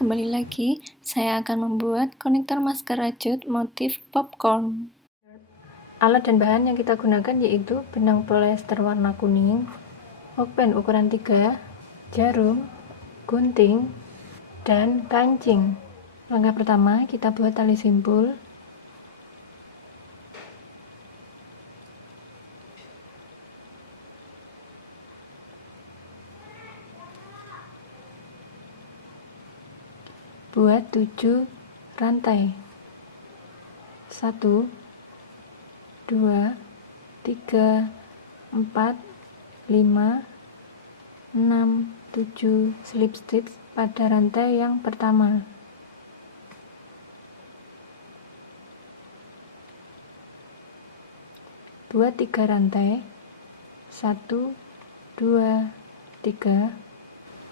kembali lagi. Saya akan membuat konektor masker rajut motif popcorn. Alat dan bahan yang kita gunakan yaitu benang polyester warna kuning, pokpen ukuran 3, jarum, gunting, dan kancing. Langkah pertama, kita buat tali simpul. Buat 7 rantai. 1 2 3 4 5 6 7 slip stitch pada rantai yang pertama. Buat 3 rantai. 1 2 3.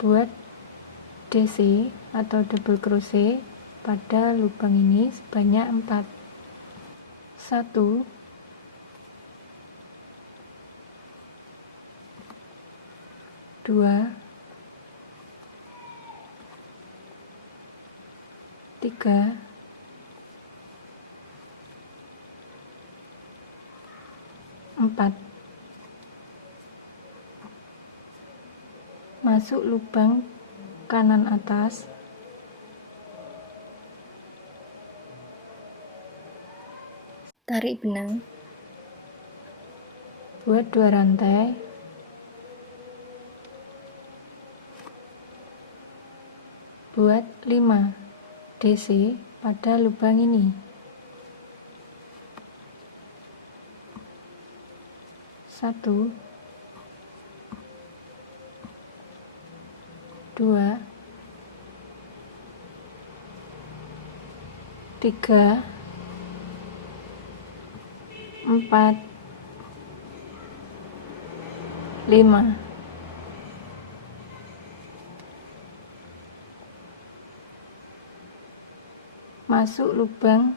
Buat DC atau double crochet pada lubang ini sebanyak 4. 1 2 3 4. Masuk lubang kanan atas. Tarik benang. Buat 2 rantai. Buat 5 DC pada lubang ini. 1 2 3 4 5. Masuk lubang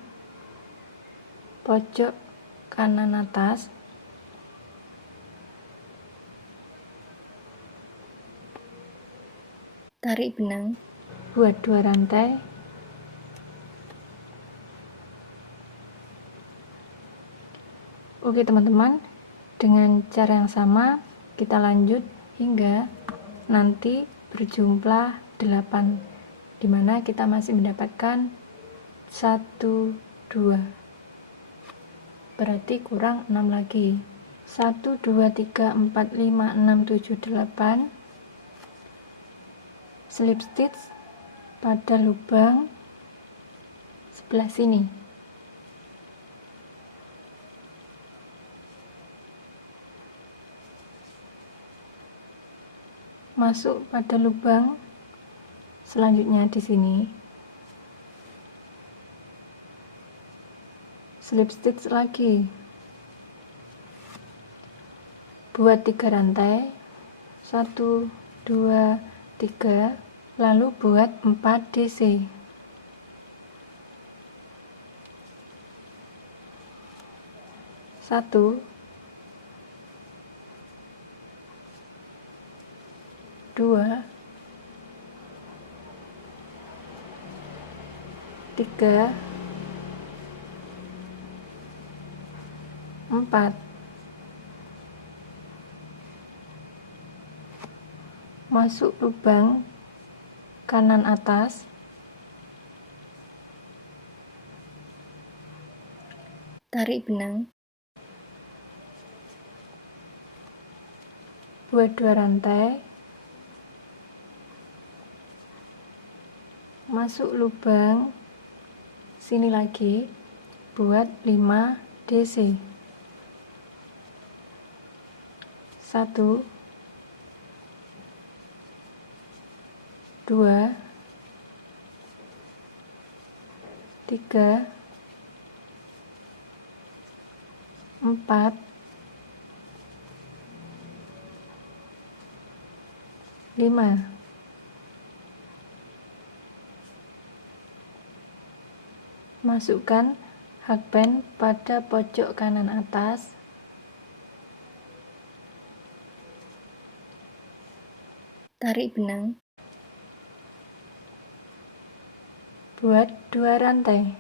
pojok kanan atas. Tarik benang. Buat 2 rantai. Oke teman-teman, dengan cara yang sama kita lanjut hingga nanti berjumlah 8, dimana kita masih mendapatkan 1 2, berarti kurang 6 lagi. 1 2 3 4 5 6 7 8 slip stitch pada lubang sebelah sini. Masuk pada lubang selanjutnya di sini. Slip stitch lagi. Buat 3 rantai. 1 2 3, lalu buat 4 DC. 1 2 3 4. Masuk lubang kanan atas. Tarik benang. Buat 2 rantai. Masuk lubang sini lagi. Buat 5 DC. 1 2 3 4 5. Masukkan hakband pada pojok kanan atas. Tarik benang. Buat 2 rantai.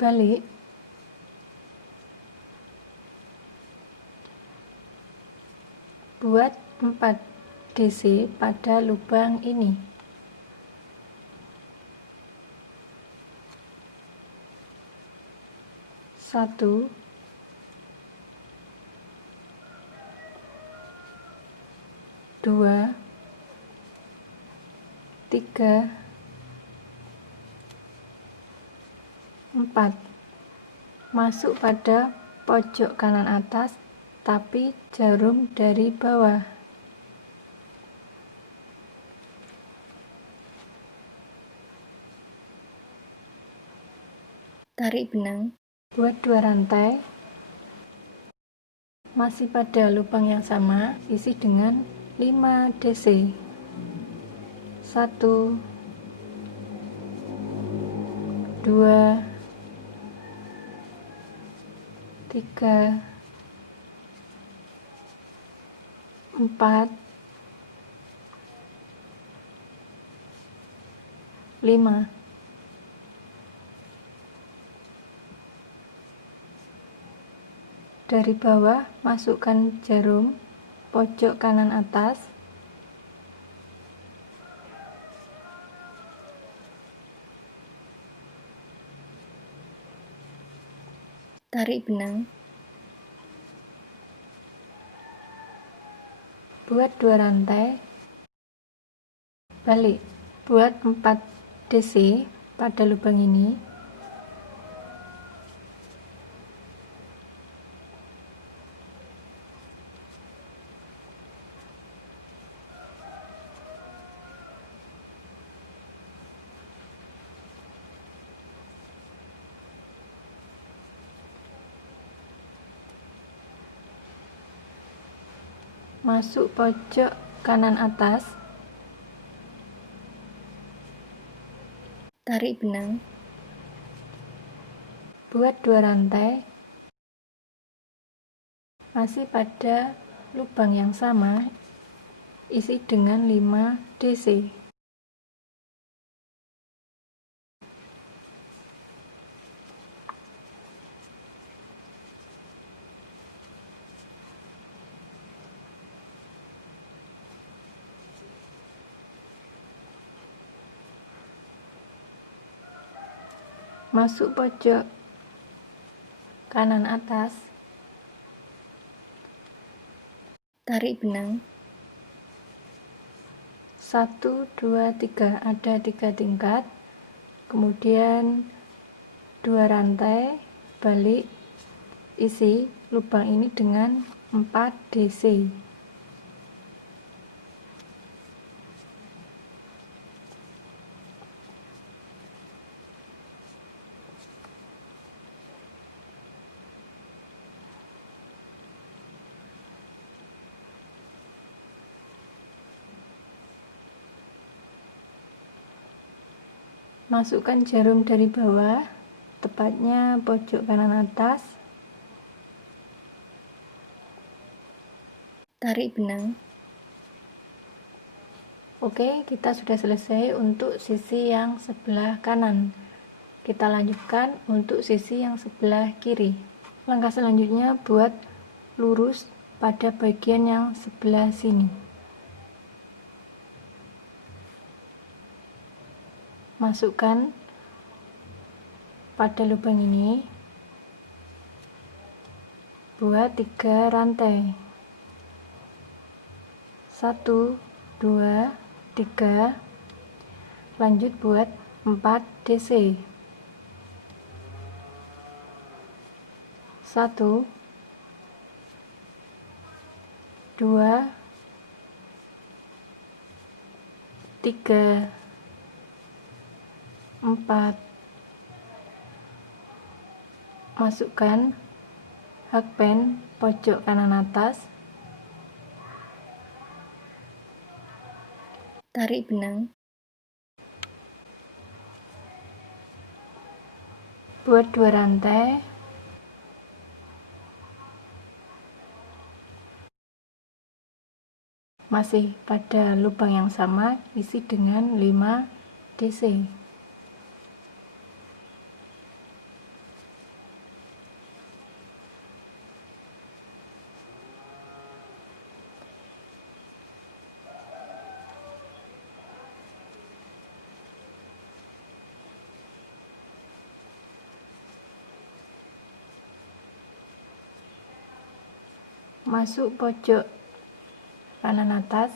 Balik. Buat 4 DC pada lubang ini. Satu, dua, tiga, 4. Masuk pada pojok kanan atas, tapi jarum dari bawah. Tarik benang. Buat 2 rantai. Masih pada lubang yang sama, isi dengan 5 DC. 1, 2, 3, 4, 5. Dari bawah, masukkan jarum pojok kanan atas. Tarik benang. Buat 2 rantai. Balik. Buat 4 DC pada lubang ini. Masuk pojok kanan atas. Tarik benang. Buat 2 rantai. Masih pada lubang yang sama, isi dengan 5 DC. Masuk pojok kanan atas. Tarik benang. 1, 2, 3, ada 3 tingkat. Kemudian 2 rantai, balik, isi lubang ini dengan 4 DC. Masukkan jarum dari bawah, tepatnya pojok kanan atas. Tarik benang. Oke, kita sudah selesai untuk sisi yang sebelah kanan. Kita lanjutkan untuk sisi yang sebelah kiri. Langkah selanjutnya buat lurus pada bagian yang sebelah sini. Masukkan pada lubang ini, buat 3 rantai. 1, 2, 3. Lanjut buat 4 DC. 1, 2, 3, 4. Masukkan hakpen pojok kanan atas. Tarik benang. Buat 2 rantai. Masih pada lubang yang sama, isi dengan 5 DC. Masuk pojok kanan atas,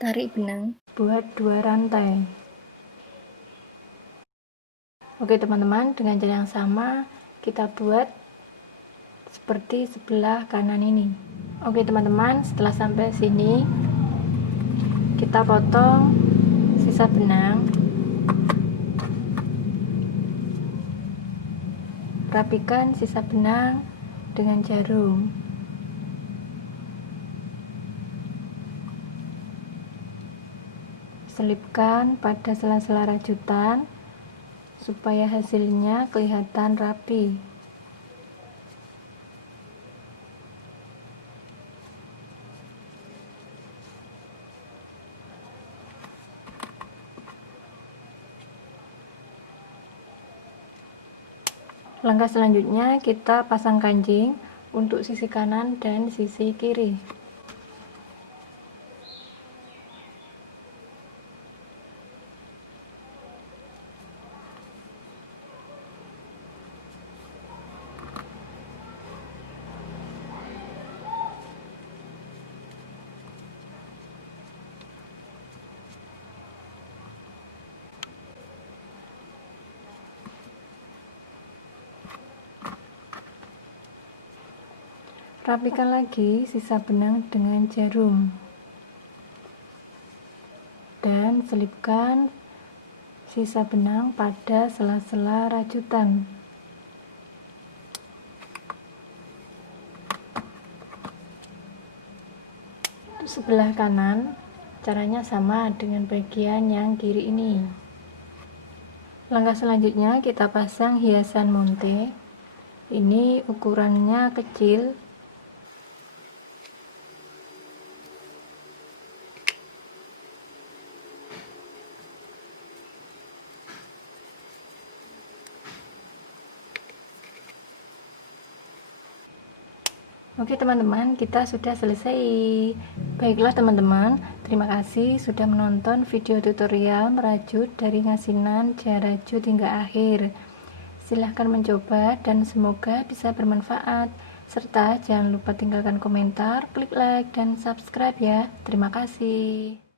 tarik benang, buat 2 rantai. Oke teman-teman, dengan cara yang sama kita buat seperti sebelah kanan ini. Oke teman-teman, setelah sampai sini kita potong sisa benang, rapikan sisa benang dengan jarum. Selipkan pada sela-sela rajutan supaya hasilnya kelihatan rapi. Langkah selanjutnya kita pasang kancing untuk sisi kanan dan sisi kiri. Rapikan lagi sisa benang dengan jarum dan selipkan sisa benang pada sela-sela rajutan. Untuk sebelah kanan caranya sama dengan bagian yang kiri ini. Langkah selanjutnya kita pasang hiasan monte. Ini ukurannya kecil. Oke teman-teman, kita sudah selesai. Baiklah teman-teman, terima kasih sudah menonton video tutorial merajut dari ngasinan jarajut hingga akhir. Silahkan mencoba dan semoga bisa bermanfaat. Serta jangan lupa tinggalkan komentar, klik like, dan subscribe ya. Terima kasih.